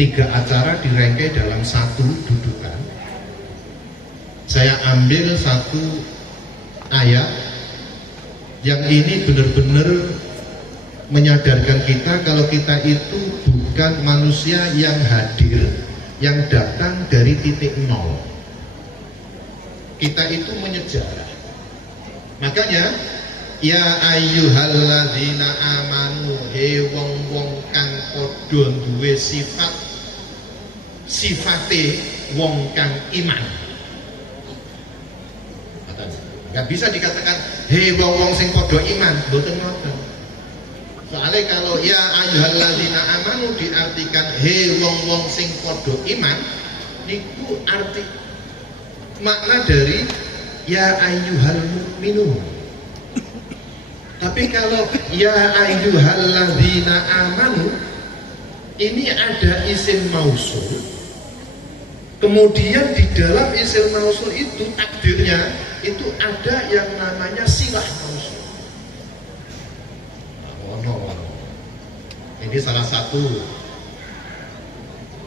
tiga acara dirangkai dalam satu dudukan. Saya ambil satu ayat yang ini benar-benar menyadarkan kita kalau kita itu bukan manusia yang hadir, yang datang dari titik nol. Kita itu menyejarah. Makanya ya ayyuhalladzina amanu, he wong-wong kang padha duwe sifate wong kang iman. Nggak bisa dikatakan he wong-wong sing padha iman, mboten ngoten. Soalnya kalau ya ayyuhalladzina amanu diartikan he wong-wong sing padha iman, niku arti makna dari ya ayyuhal mukminun. Tapi kalau ya ayyuhalladzina amanu ini ada isim mausul. Kemudian di dalam isim mausul itu takdirnya itu ada yang namanya silah mausul. Ini salah satu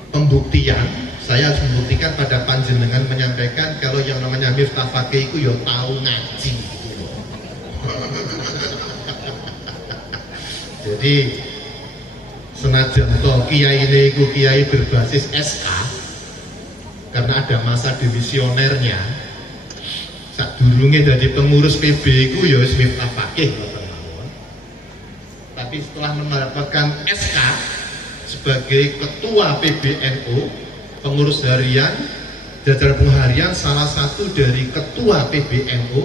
pembuktian. Saya harus membuktikan pada panjenengan menyampaikan kalau yang namanya Miftah Fakih itu ya tahu ngaji. Jadi senajan toh kiai ini itu kiai berbasis SK, karena ada masa divisionernya. Sadurunge jadi pengurus PB itu ya Miftah Fakih. Tapi setelah mendapatkan SK sebagai ketua PBNU, pengurus harian, jajaran pengharian, salah satu dari ketua PBNU,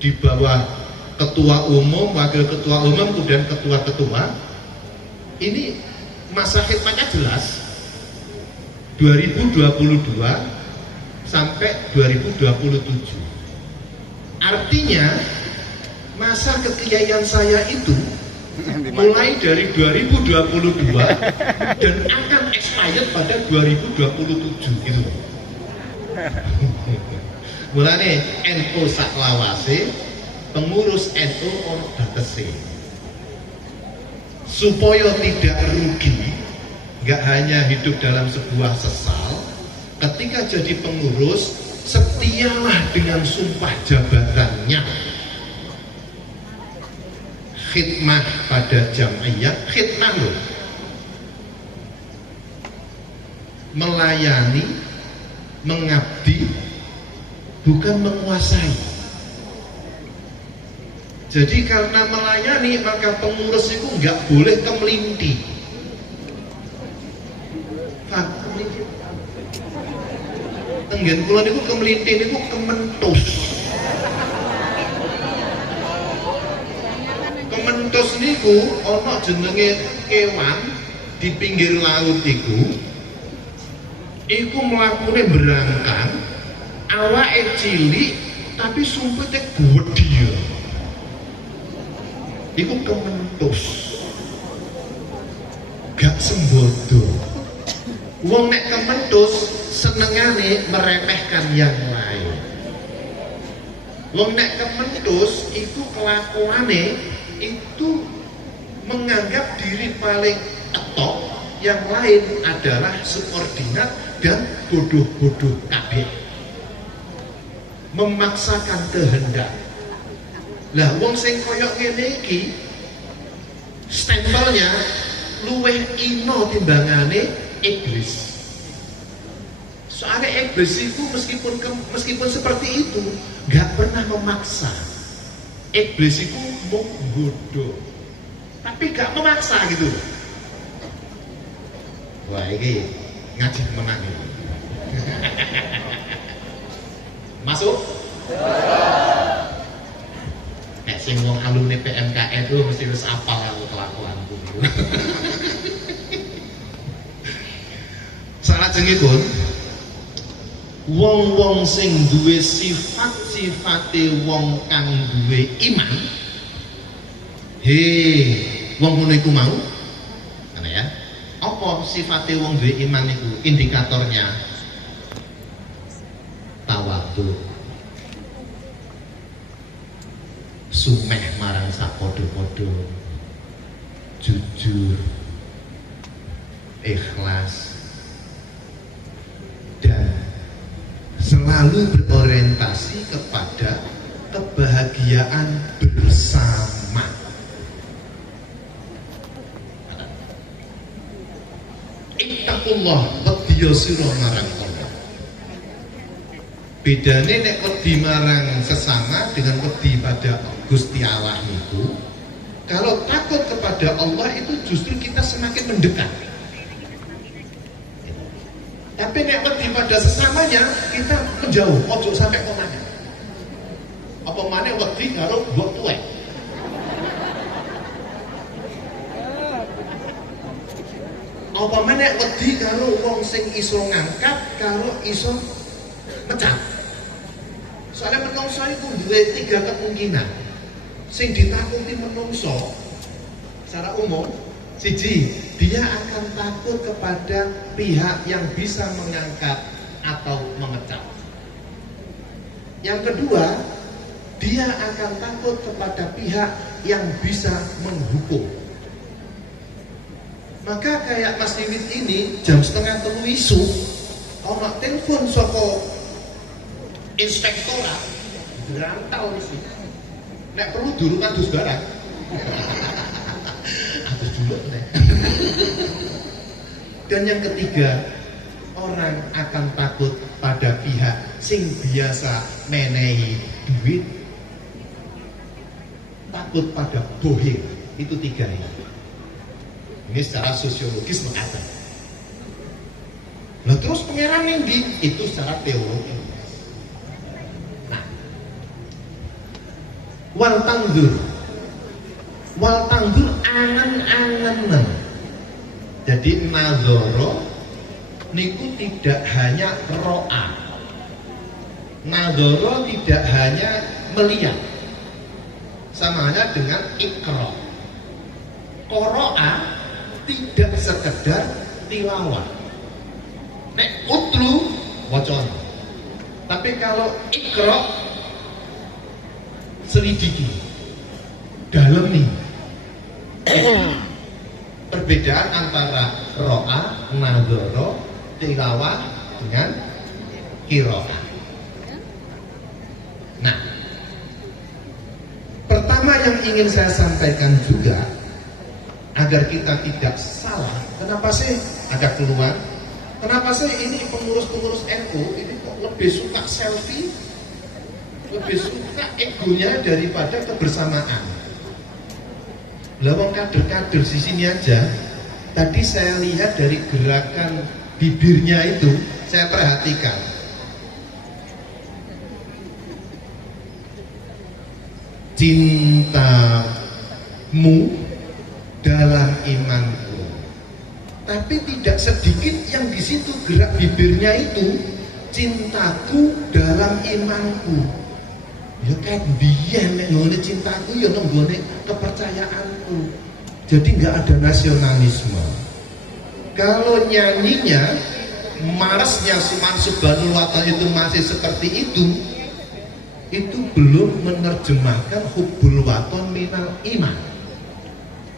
di bawah ketua umum, wakil ketua umum, kemudian ketua-ketua. Ini masa khidmatnya jelas 2022 sampai 2027. Artinya masa kekiaian saya itu mulai dari 2022 dan akan expired pada 2027 gitu. Mulane NU saklawase, pengurus NU ono batese. Supaya tidak rugi, nggak hanya hidup dalam sebuah sesal, ketika jadi pengurus setialah dengan sumpah jabatannya. Khidmah pada jam'iyah, khidmah loh, melayani, mengabdi, bukan menguasai. Jadi karena melayani maka pengurus itu nggak boleh kemelinti. Tenggen kula niku kemelinti niku kementus. Kementus niku ana jenenge kewan di pinggir laut iku mlakune berangkang, awake cilik tapi sumpite gedhe. Iku kementus. Gak sembodo. Wong nek kementus senengane meremehkan yang lain. Wong nek kementus iku kelakuane itu menganggap diri paling etok, yang lain adalah subordinat dan bodoh-bodoh kabeh. Memaksakan kehendak. Lah wong sing koyok ngene iki stempelnya luweh ino timbangane iblis. Soalnya iblis itu meskipun seperti itu nggak pernah memaksa. Iblis itu mau bodoh, tapi gak memaksa gitu. Wah ini ngaji menang ini. Masuk? Sing wong alumni PMKN itu mesti wis apal aku kelakuanku. Salajengipun wong-wong sing duwe sifat-sifate wong kang duwe iman, wong ngono iku mau ana ya. Apa sifate wong duwe iman iku? Indikatornya tawadhu, sumeh marang sapodo-podo, jujur, ikhlas, dan selalu berorientasi kepada kebahagiaan bersama. Ittaqullah wedya sira marang Allah. Bedane nek wedi marang sesama dengan wedi pada Gusti Allah itu, kalau takut kepada Allah itu justru kita semakin mendekat. Tapi nek wedi pada sesamanya kita menjauh, ojo sampai ke mana. Apa maneh wedi karo mbok tuwek. Apa maneh wedi karo wong sing iso ngangkat karo iso mecat. Soalnya menungso itu duwe 3 kemungkinan. Sing ditakuti menungso secara umum, siji, dia akan takut kepada pihak yang bisa mengangkat atau memecat. Yang kedua, dia akan takut kepada pihak yang bisa menghukum. Maka kayak Mas Wiwit ini jam 2:30 isu, orang telepon soko inspektorat, berantau sih. Nek perlu dulu adus barang. Adus dulu nek. Dan yang ketiga, orang akan takut pada pihak sing biasa menehi duit, takut pada bohong. Itu 3 ini. Ini secara sosiologis mengatakan. Nah terus pangeran nindi itu secara teologi. Nah, wal tangdur angen-angenan. Jadi nazoro niku tidak hanya ro'a. Nazoro tidak hanya melihat. Sama halnya dengan ikra. Qoro'a tidak sekedar tilawah. Nek utlu wacon. Tapi kalau ikra selidiki, dalam nih. Perbedaan antara ro'a, nadhara, tilawah dengan qiraah. Nah, pertama yang ingin saya sampaikan juga agar kita tidak salah. Kenapa sih ada keluhan? Kenapa sih ini pengurus-pengurus NU ini kok lebih suka selfie, lebih suka egonya daripada kebersamaan? Lawang kader-kader di sini aja. Tadi saya lihat dari gerakan bibirnya itu, saya perhatikan. Cintamu dalam imanku, tapi tidak sedikit yang di situ gerak bibirnya itu cintaku dalam imanku. Ya kayak biyen nek ngene cintaku ya nggone kepercayaanku. Jadi nggak ada nasionalisme. Kalau nyanyinya Marsnya Suman Subhanul Watan itu masih seperti itu belum menerjemahkan hubbul waton minal iman.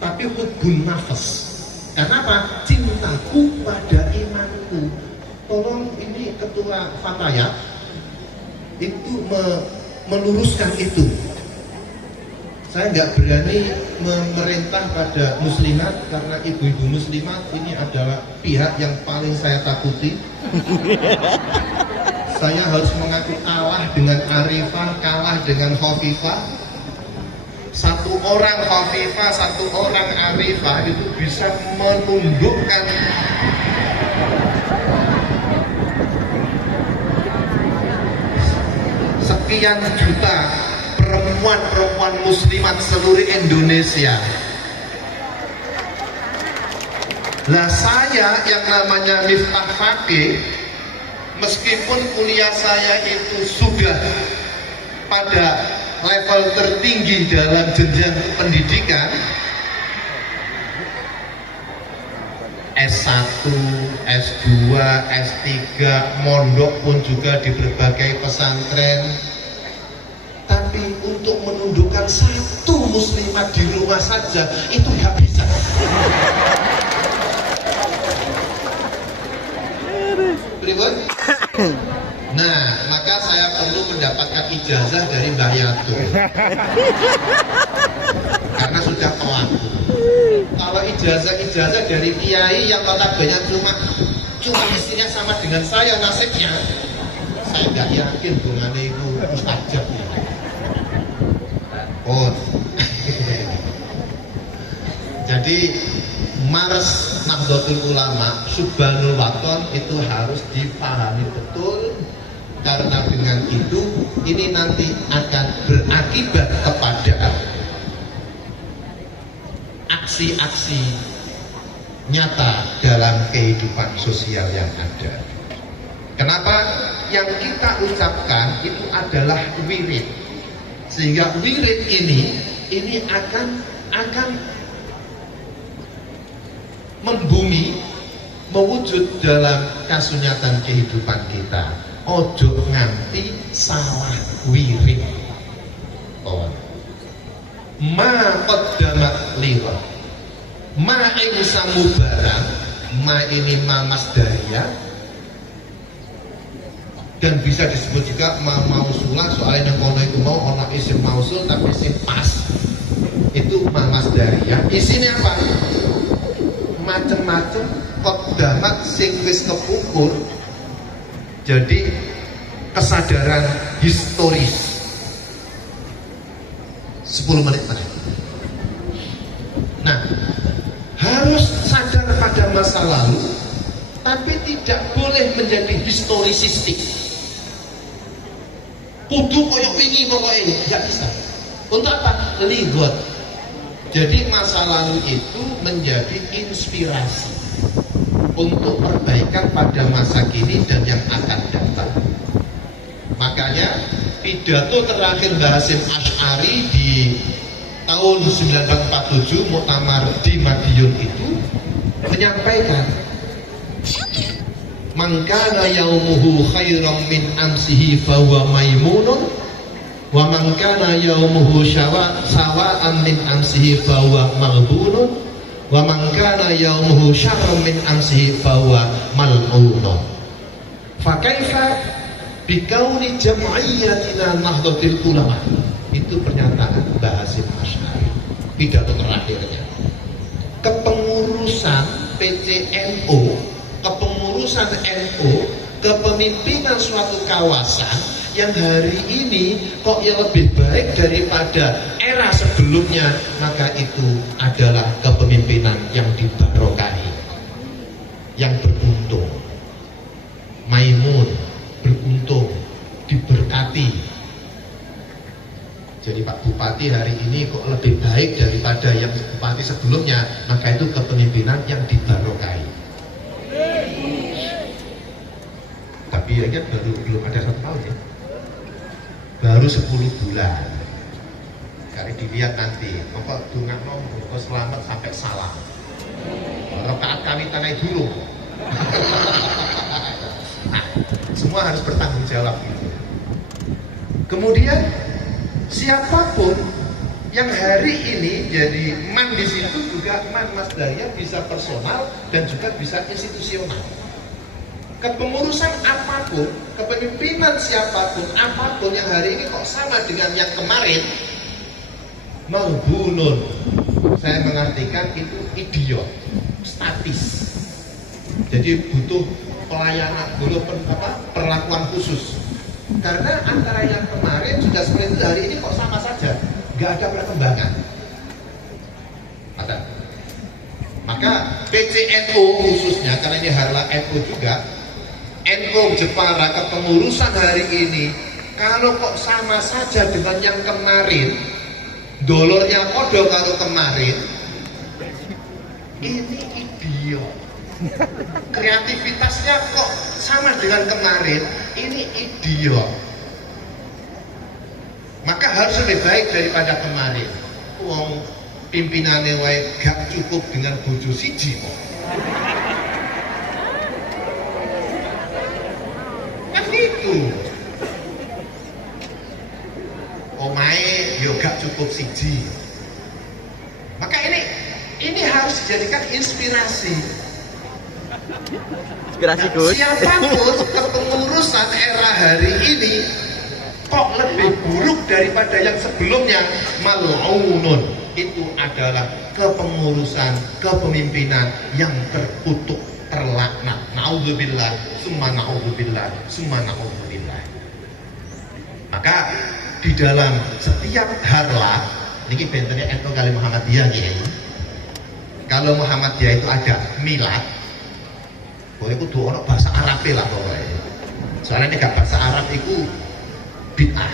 Tapi hubbun nafas. Karena apa? Cintaku pada imanku. Tolong ini ketua Fatayat itu meluruskan itu. Saya nggak berani memerintah pada muslimat karena ibu-ibu muslimat ini adalah pihak yang paling saya takuti. Saya harus mengaku kalah dengan Arifah, kalah dengan Khofifah. Satu orang Khafifah, satu orang Arifah itu bisa menundukkan sekian juta perempuan-perempuan muslimat seluruh Indonesia. Lah saya yang namanya Miftah Fakih, meskipun kuliah saya itu sudah pada level tertinggi dalam jenjang pendidikan, S1, S2, S3, mondok pun juga di berbagai pesantren, tapi untuk menundukkan satu muslimat di rumah saja itu nggak bisa. Nah, maka saya perlu mendapatkan ijazah dari Mbah Yato. Karena sudah pelaku. Kalau ijazah dari kiai yang notabene cuma isinya sama dengan saya nasibnya, saya nggak yakin bungane itu mustajab. Oh, jadi Mars Nahdlatul Ulama Subhanul Waton itu harus dipahami betul, karena dengan itu ini nanti akan berakibat kepada aksi-aksi nyata dalam kehidupan sosial yang ada. Kenapa? Yang kita ucapkan itu adalah wirid, sehingga wirid ini akan membumi, mewujud dalam kasunyatan kehidupan kita. Ojo nganti salah wirid. Oh. Ma qaddamat lira, ma ing samubarang, ma ini ma masdariyah, dan bisa disebut juga ma mausulah, soalnya yang kono itu mau ono isim mausul tapi isim pas, itu ma masdariyah. Isinya apa? Macem-macem qaddamat sing wis kepungkur. Jadi kesadaran historis 10 menit tadi. Nah, harus sadar pada masa lalu, tapi tidak boleh menjadi historisistik. Kudu koyok wingi pokoknya, nggak bisa. Untuk apa? Ligot. Jadi masa lalu itu menjadi inspirasi untuk perbaikan pada masa kini dan yang akan datang. Makanya pidato terakhir Mbah Hasyim Asy'ari di tahun 1947 Muktamar di Madiun itu menyampaikan, man kana yaumuhu khairan min amsihi fahuwa maimunun, wa man kana yaumuhu sawa'an min amsihi fahuwa maghbunun, wa man kana yaumuhu syarran min amsihi fahuwa mal'unun. Fa kaifa bikauni jam'iyyatina Nahdlatul Ulama. Itu pernyataan Mbah Hasyim Asy'ari, pidato terakhirnya. Kepengurusan PCNU, kepengurusan NU, kepemimpinan suatu kawasan yang hari ini kok yang lebih baik daripada era sebelumnya, maka itu adalah kepemimpinan yang dibarokahi, yang beruntung, maimun, beruntung, diberkati. Jadi Pak Bupati hari ini kok lebih baik daripada yang bupati sebelumnya, maka itu kepemimpinan yang dibarokahi. Tapi ya kan belum ada 1 tahun ya, baru 10 bulan. Kali dilihat nanti, maka dungan nomor selamat sampai salam. Rakaat kawitanai dulu. Nah, semua harus bertanggung jawab gitu. Kemudian siapapun yang hari ini jadi man di situ juga man masdariyah, bisa personal dan juga bisa institusional. Kepengurusan apapun, kepemimpinan siapapun, apapun yang hari ini kok sama dengan yang kemarin, maghbunun. Saya mengartikan itu idiot, statis. Jadi butuh pelayanan, butuh perlakuan khusus. Karena antara yang kemarin sudah seperti itu, hari ini kok sama saja, nggak ada perkembangan. Maka PCNU khususnya, karena ini Harla NU juga, NU Jepara kepengurusan hari ini, kalau kok sama saja dengan yang kemarin, dolornya podo kalau kemarin, ini idiot. Kreativitasnya kok sama dengan kemarin, ini idiot. Maka harus lebih baik daripada kemarin. Wong pimpinannya wae gak cukup dengan bojo siji kok. Kan itu. Omae yo gak cukup siji. Maka ini harus dijadikan inspirasi. Inspirasi Gus. Siapapun kepengurusan era hari ini kok lebih buruk daripada yang sebelumnya, mal'unun, itu adalah kepengurusan, kepemimpinan yang terkutuk, terlaknat. Na'udzubillah, summa na'udzubillah, summa na'udzubillah. Maka di dalam setiap harlah, ini bentuknya NU kali Muhammadiyah ya. Kalau Muhammadiyah itu ada milad, boleh kudu ono bahasa Arab lah pokoknya. Soalnya ini gak bahasa Arab itu bid'ah.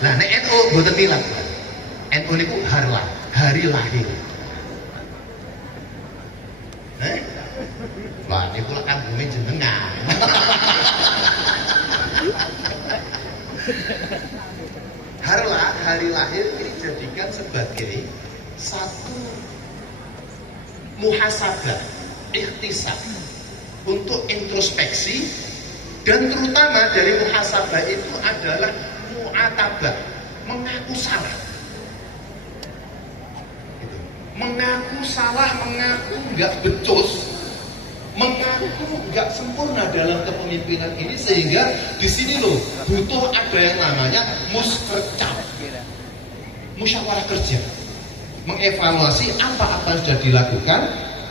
Nah, ini NU boten milad. NU itu harlah, hari lahir. Wah, ini pula kan bumi jenengan. Harlah, hari lahir ini dijadikan sebagai satu muhasabah, ikhtisab untuk introspeksi, dan terutama dari muhasabah itu adalah mu'atabah, mengaku salah. Mengaku salah, mengaku nggak becus, mengaku nggak sempurna dalam kepemimpinan ini, sehingga di sini loh butuh ada yang namanya muskercap, musyawarah kerja, mengevaluasi apa-apa yang sudah dilakukan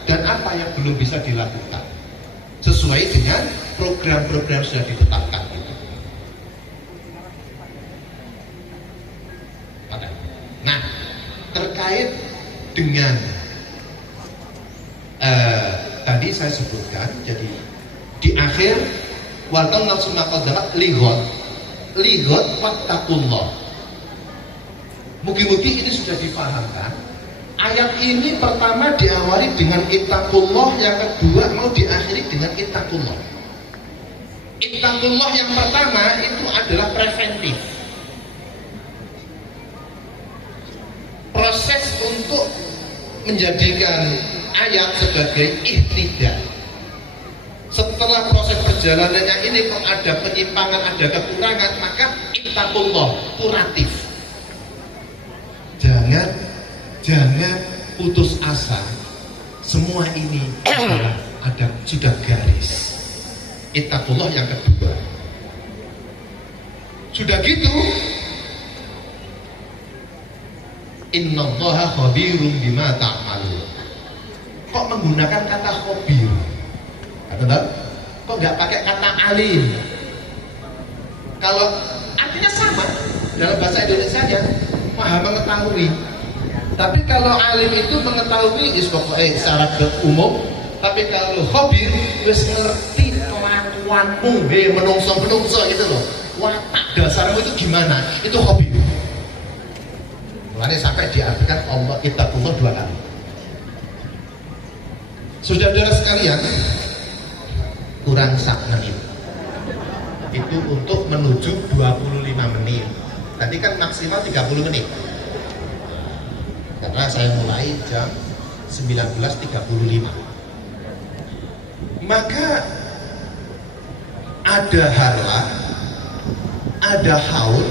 dan apa yang belum bisa dilakukan sesuai dengan program-program sudah ditetapkan itu. Nah, terkait dengan tadi saya sebutkan, jadi di akhir waltan nafsu maqaddamat ligot wattaqullah. Mugi-mugi ini sudah dipahamkan. Ayat ini pertama diawali dengan ittaqullah, yang kedua mau diakhiri dengan ittaqullah. Ittaqullah yang pertama itu adalah preventif. Proses untuk menjadikan ayat sebagai ihtidah. Setelah proses perjalanannya ini kok ada penyimpangan, ada kekurangan, maka ittaqullah, kuratif. Jangan putus asa. Semua ini ada sudah garis. Ittaqullah yang kedua. Sudah gitu, innallaha khabirum bima ta'malun. Kok menggunakan kata khabir? Kok nggak pakai kata alim? Kalau artinya sama dalam bahasa Indonesia ya, maha mengetahui. Tapi kalau alim itu mengetahui pokoknya secara umum. Tapi kalau khabir wis ngerti kelakuanmu, menungso gitu loh. Watak dasarmu itu gimana? Itu khabir. Mulanya sampai diartikan Allah ittaqullah 2 kali. Saudara-saudara sekalian, kurang sak menit. Itu untuk menuju 25 menit. Tadi kan maksimal 30 menit. Karena saya mulai jam 19.35. Maka ada harlah, ada haul,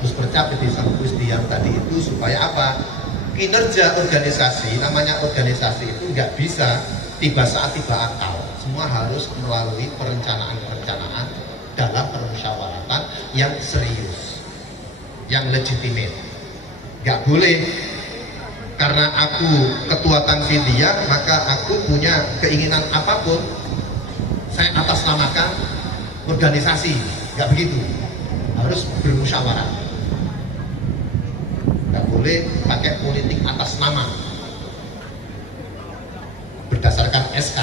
terus percapit di yang tadi itu supaya apa? Kinerja organisasi, namanya organisasi itu nggak bisa tiba saat tiba akal. Semua harus melalui perencanaan-perencanaan dalam permusyawaratan yang serius, yang legitimate. Nggak boleh karena aku ketua Tanfidiyah maka aku punya keinginan apapun saya atasnamakan organisasi. Nggak begitu, harus bermusyawarah. Nggak boleh pakai politik atas nama berdasarkan SK.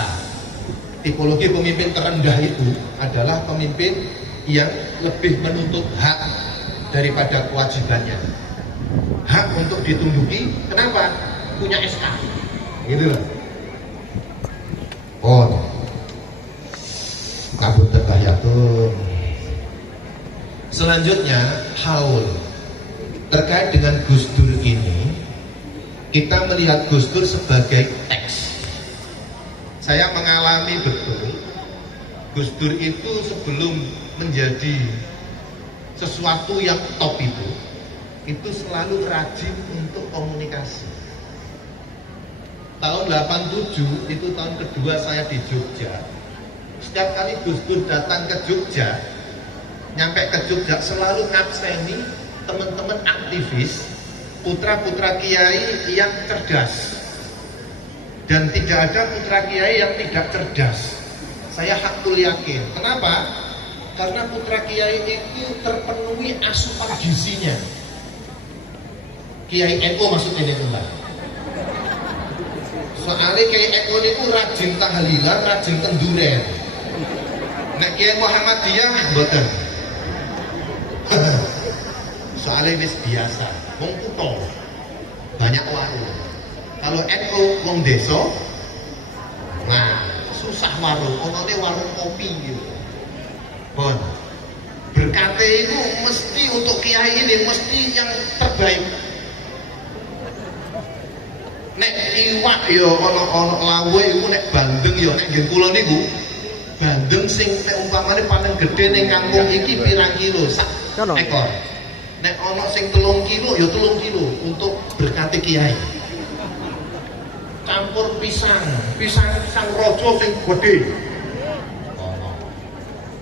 Tipologi pemimpin terendah itu adalah pemimpin yang lebih menuntut hak daripada kewajibannya. Hak untuk ditunduki, kenapa? Punya SK gitu loh. Oh, kabut terbayatun. Selanjutnya haul. Terkait dengan Gus Dur ini, kita melihat Gus Dur sebagai teks. Saya mengalami betul Gus Dur itu sebelum menjadi sesuatu yang top itu selalu rajin untuk komunikasi. Tahun 87 itu tahun kedua saya di Jogja. Setiap kali Gus Dur datang ke Jogja, nyampe ke Jogja selalu ngabseni teman-teman aktivis, putra-putra kiai yang cerdas. Dan tidak ada putra kiai yang tidak cerdas. Saya hakul yakin. Kenapa? Karena putra kiai itu terpenuhi asupan gizinya. Kiai Eko maksudnya ini Mbak. Soalnya Kiai Eko itu rajin tahlilan, rajin tenduren. Nek Kiai Muhammadiyah mboten. Soalnya wis biasa, wong kutho. Banyak warung. Kalau NU wong desa, nah susah warung, onone warung kopi gitu. Bon. Berkate itu mesti untuk kiai ini mesti yang terbaik. Nek iwak ya ana lawe iku nek bandeng ya nek ngen kula niku bandeng sing nek umpamane paling gedhe ning kampung iki pirang kilo sak ekor. Nek ana sing 3 kilo ya 3 kilo untuk berkati kiai. Campur pisang rojo sing gedhe.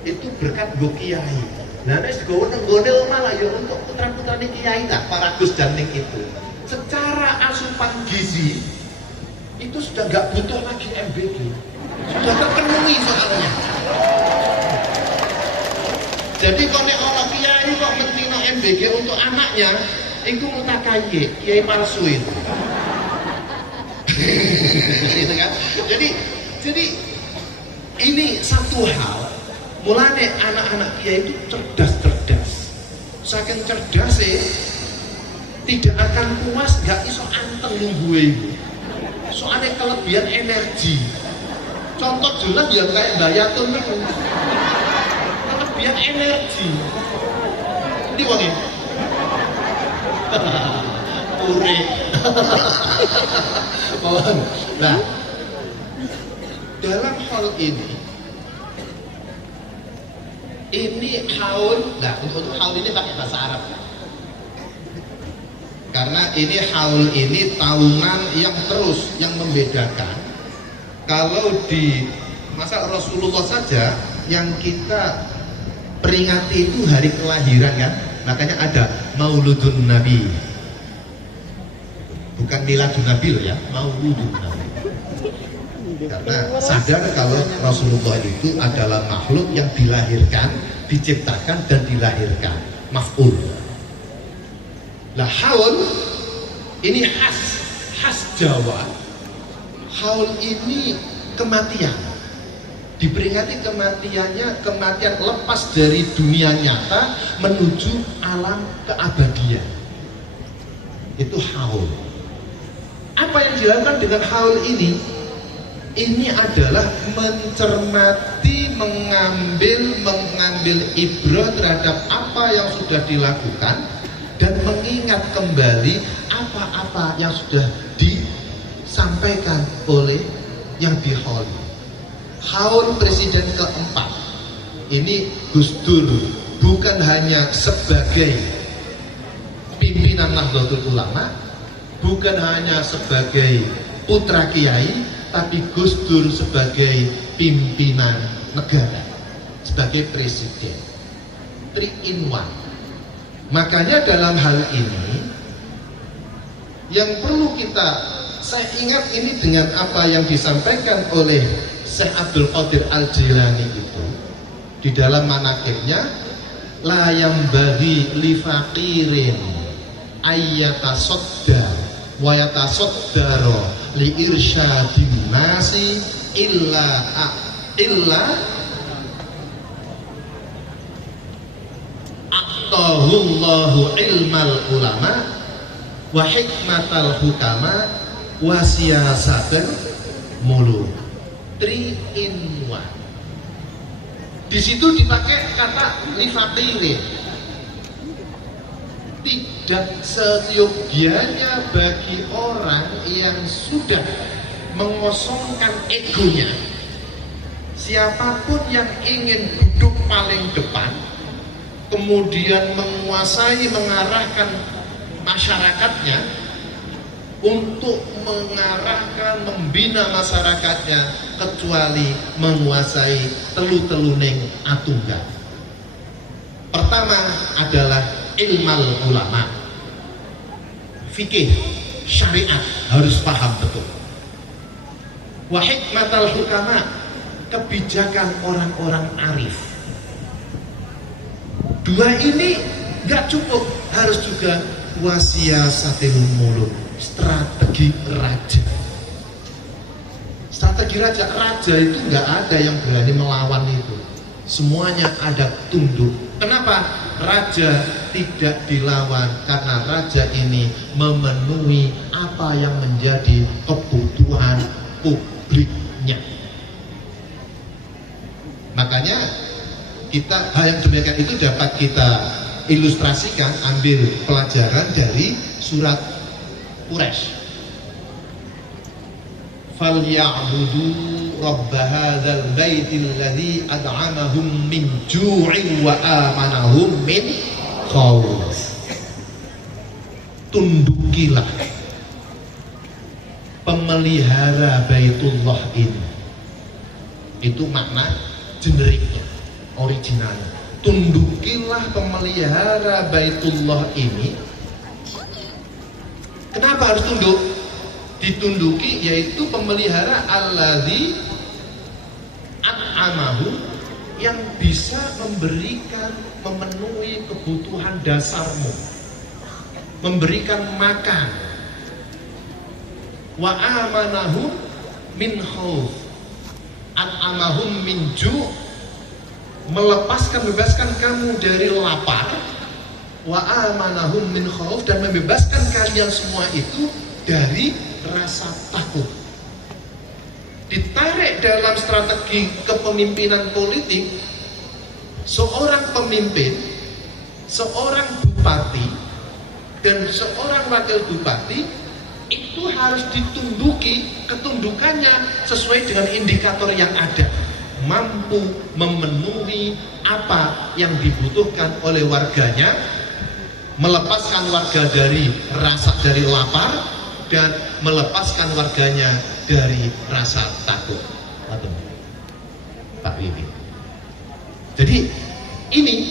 Itu berkat go kiai. Lah nek digowo nang gone malah ya untuk putra-putrane kiai lah para Gus Daning itu. Secara asupan gizi itu sudah nggak butuh lagi MBG, sudah terpenuhi soalnya. Jadi kalau orang kiai kok mentino MBG untuk anaknya, itu mutakaye, kiai palsu itu. Gitu kan? Jadi ini satu hal. Mulane anak-anak kiai itu cerdas. Saking cerdas tidak akan puas, gak iso anteng nunggu itu. Soalnya kelebihan energi. Contoh jelas yang kayak Mbak Yatun itu. Kelebihan energi. Ini wangi. Pure. Nah, dalam hal ini haul. Nah, untuk haul ini pakai bahasa Arab. Karena ini haul ini tahunan yang terus yang membedakan. Kalau di masa Rasulullah saja yang kita peringati itu hari kelahiran kan, makanya ada Mauludun Nabi, bukan Miladun Nabi loh ya, Mauludun Nabi. Karena sadar kalau Rasulullah itu adalah makhluk yang dilahirkan, diciptakan dan dilahirkan, maf'ul. Lah haul ini khas Jawa. Haul ini kematian. Diperingati kematian lepas dari dunia nyata menuju alam keabadian. Itu haul. Apa yang dilakukan dengan haul ini? Ini adalah mencermati, mengambil ibrah terhadap apa yang sudah dilakukan dan mengingat kembali apa-apa yang sudah disampaikan oleh yang dihaul. Haul presiden keempat ini Gus Dur bukan hanya sebagai pimpinan Nahdlatul Ulama, bukan hanya sebagai putra kiai, tapi Gus Dur sebagai pimpinan negara, sebagai presiden. 3 in 1. Makanya dalam hal ini yang perlu saya ingat ini dengan apa yang disampaikan oleh Syekh Abdul Qadir Al-Jilani itu di dalam manaqibnya, la yambaghi li faqirin ayyatasaddar wa yatasaddara li irsyadin nasi illa aqtahullahu ilmal ulama wa hikmatal hukama wa siyasatul muluk. 3 in 1. Di situ dipakai kata lifaqirin. Tidak seyogianya bagi orang yang sudah mengosongkan egonya. Siapapun yang ingin duduk paling depan, kemudian menguasai, mengarahkan masyarakatnya, untuk mengarahkan, membina masyarakatnya, kecuali menguasai telu-teluning atunggal. Pertama adalah ilmal ulama, fikih, syariat harus paham betul. Wa hikmatal hukama, kebijakan orang-orang arif. Dua ini nggak cukup, harus juga wasiyasatil muluk, strategi raja. Strategi raja, raja itu nggak ada yang berani melawan itu. Semuanya ada tunduk. Kenapa? Raja tidak dilawan karena raja ini memenuhi apa yang menjadi kebutuhan publiknya. Makanya hal yang demikian itu dapat kita ilustrasikan, ambil pelajaran dari surat Quraisy. Falyabudu rabb hadzal baitil ladzi ad'amahum min ju'in wa amanahum min khauf. Tundukilah pemelihara Baitullah ini. Itu makna generiknya, originalnya. Tundukilah pemelihara Baitullah ini. Kenapa harus tunduk? Ditunduki yaitu pemelihara alladzi an'amahu, yang bisa memberikan, memenuhi kebutuhan dasarmu, memberikan makan. Wa amanahum min khauf, an'amahum min ju', melepaskan, bebaskan kamu dari lapar. Wa amanahum min khauf, dan membebaskan kalian semua itu dari rasa takut. Ditarik dalam strategi kepemimpinan politik, seorang pemimpin, seorang bupati dan seorang wakil bupati itu harus ditunduki, ketundukannya sesuai dengan indikator yang ada, mampu memenuhi apa yang dibutuhkan oleh warganya, melepaskan warga dari lapar, dan melepaskan warganya dari rasa takut. Pak Wibi. Jadi ini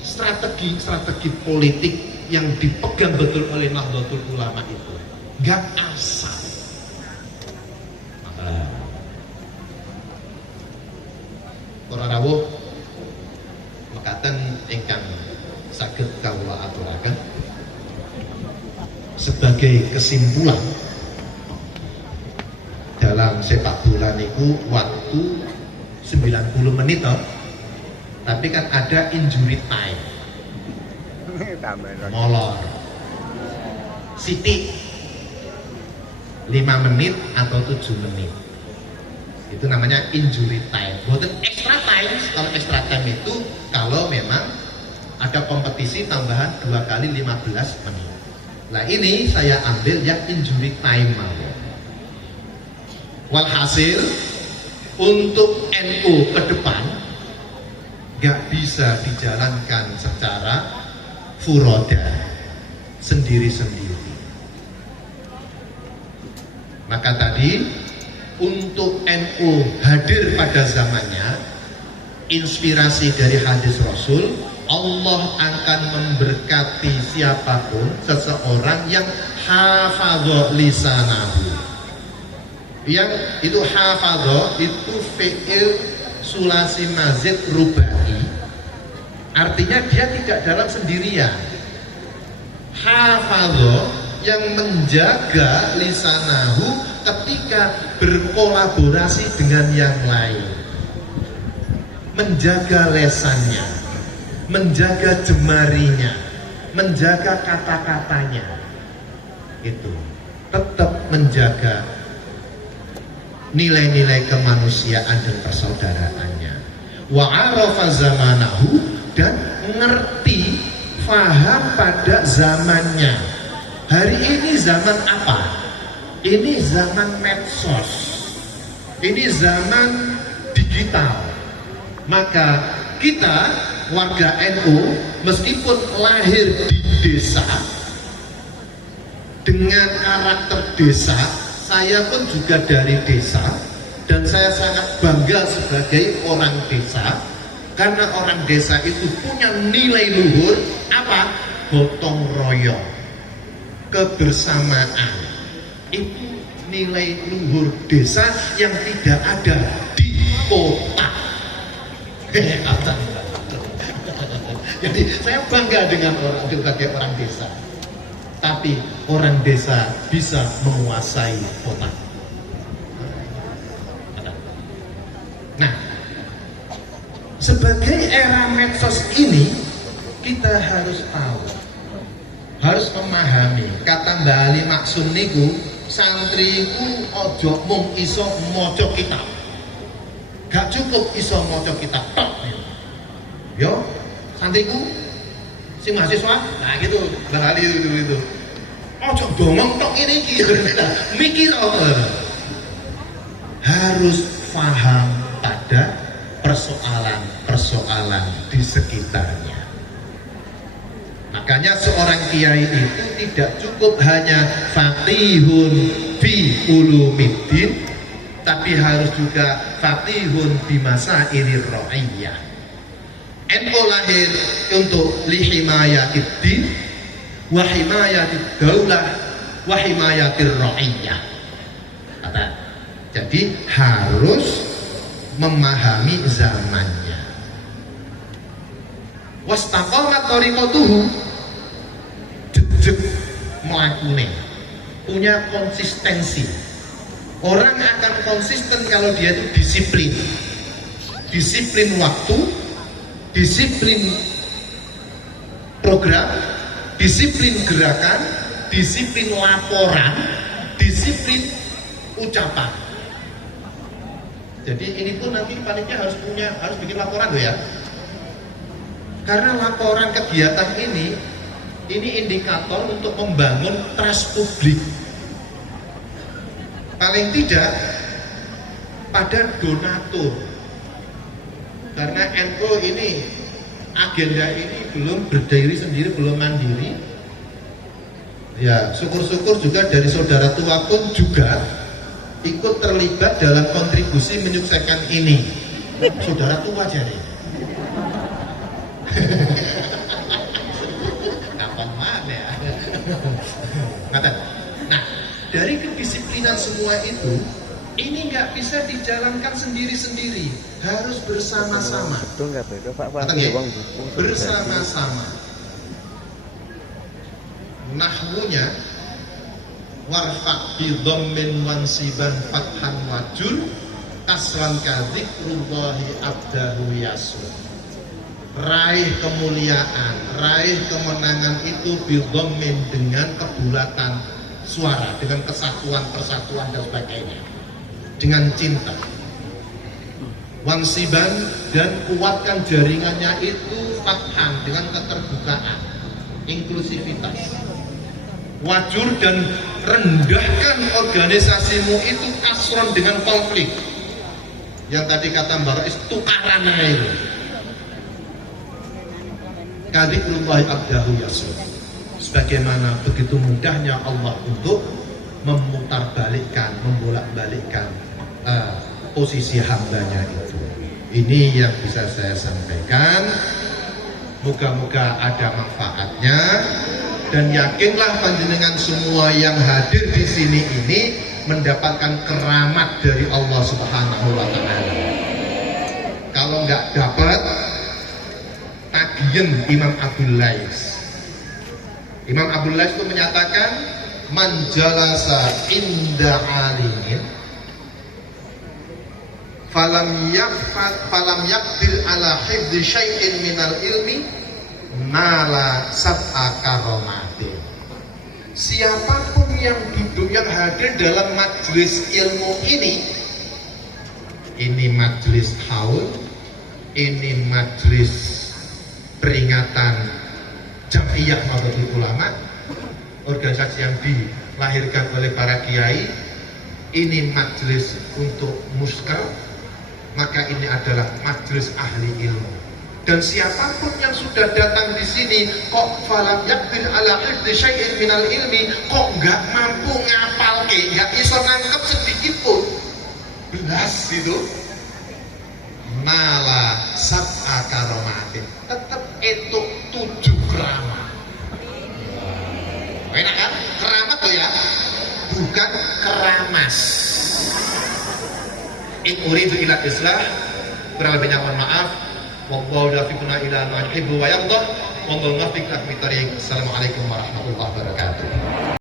strategi politik yang dipegang betul oleh Nahdlatul Ulama itu. Gak asal. Para rawuh mekaten ingkang saged kawula aturaken sebagai kesimpulan, dalam sepak bola niku waktu 90 menit toh, tapi kan ada injury time, molor Siti 5 menit atau 7 menit, itu namanya injury time. Bukan extra time. Kalau extra time itu kalau memang ada kompetisi tambahan 2 kali 15 menit. Nah ini saya ambil yang injury time. Walhasil untuk NU ke depan gak bisa dijalankan secara furoda, sendiri-sendiri. Maka tadi untuk NU hadir pada zamannya, inspirasi dari hadis Rasul, Allah akan memberkati siapapun, seseorang yang hafadho lisanahu. Yang itu hafadho itu fi'il sulasi mazid rubai, artinya dia tidak dalam sendirian. Hafadho yang menjaga lisanahu ketika berkolaborasi dengan yang lain, menjaga lesannya, menjaga jemarinya, menjaga kata-katanya, itu tetap menjaga nilai-nilai kemanusiaan dan persaudaraannya. Wa arafa zamanahu, dan ngerti, faham pada zamannya. Hari ini zaman apa? Ini zaman medsos, ini zaman digital. Maka kita warga NU meskipun lahir di desa, dengan karakter desa, saya pun juga dari desa, dan saya sangat bangga sebagai orang desa, karena orang desa itu punya nilai luhur apa? Gotong royong, kebersamaan. Itu nilai luhur desa yang tidak ada di kota. Jadi saya bangga dengan orang sebagai orang desa. Tapi orang desa bisa menguasai kota. Nah, sebagai era medsos ini kita harus tahu, harus memahami. Kata Mbak Ali Maksum niku, santriku ojo mung iso maca kitab. Gak cukup iso maca kitab tok. Yo, santriku si mahasiswa, nah gitu, Mbak Ali itu. Ojo ngomong tok ini iki. Mikir harus paham pada persoalan-persoalan di sekitarnya. Makanya seorang kiai itu tidak cukup hanya faqihun fi ulumiddin, tapi harus juga faqihun bi masailir ra'iyah. NU lahir untuk lihimayatid din wa himayatid daulah wa himayatir ra'iyah. Jadi harus memahami zamannya. Wastaqamat tariqatuhu, jejeg mlakune, punya konsistensi. Orang akan konsisten kalau dia itu disiplin. Disiplin waktu, disiplin program, disiplin gerakan, disiplin laporan, disiplin ucapan. Jadi ini pun nanti panitia harus bikin laporan loh ya. Karena laporan kegiatan ini indikator untuk membangun trust publik. Paling tidak pada donatur. Karena NU ini agenda ini belum berdiri sendiri, belum mandiri. Ya, syukur-syukur juga dari saudara tua pun juga ikut terlibat dalam kontribusi menyukseskan ini. Saudara tua jadi. Kapan mana ya? Nah, dari kedisiplinan semua itu, ini nggak bisa dijalankan sendiri-sendiri, harus bersama-sama. Bersama-sama. Nahwunya warfa bi dhammin wansiban fathan wajul kasran kadzikrullahi abdahu yasun. Raih kemuliaan, raih kemenangan itu bi dhammin dengan kebulatan suara, dengan kesatuan, persatuan dan sebagainya, dengan cinta. Wansiban, dan kuatkan jaringannya itu fathan, dengan keterbukaan, inklusivitas. Wajur, dan rendahkan organisasimu itu kasron, dengan konflik. Yang tadi kata Mbak Rais, tukaran itu. Kadzikrullahi abdahu yasun. Sebagaimana begitu mudahnya Allah untuk memutarbalikkan, membolak-balikkan posisi hambanya itu. Ini yang bisa saya sampaikan. Moga-moga ada manfaatnya, dan yakinlah panjenengan semua yang hadir di sini ini mendapatkan keramat dari Allah Subhanahu wa Ta'ala. Kalau nggak dapat, tagiyen Imam Abdul Lais. Imam Abdul Lais itu menyatakan, man jalasa inda alimin falam yaqdir ala hifdzi syai'in minal ilmi nala sab'a karomati. Siapapun yang duduk, yang hadir dalam majelis ilmu ini majelis haul, ini majelis peringatan Jam'iyah Nahdlatul Ulama, organisasi yang dilahirkan oleh para kiai, ini majelis untuk muskar, maka ini adalah majelis ahli ilmu. Dan siapapun yang sudah datang di sini kok falam yakdir ala hifdzi syai'in minal ilmi, kok nggak mampu ngapal ke, nggak iso nangkep sedikit pun, belas itu, nala sab'a karomatin, tetap itu 7 keramat. Enak kan? Keramat tuh ya, bukan keramas. In uridu ila islah, kurang lebihnya mohon maaf. Wallahu dafiquna ila ma yuhibbu wa yardah. Wallahu muwaffiq ila aqwamit thariq. Assalamualaikum warahmatullahi wabarakatuh.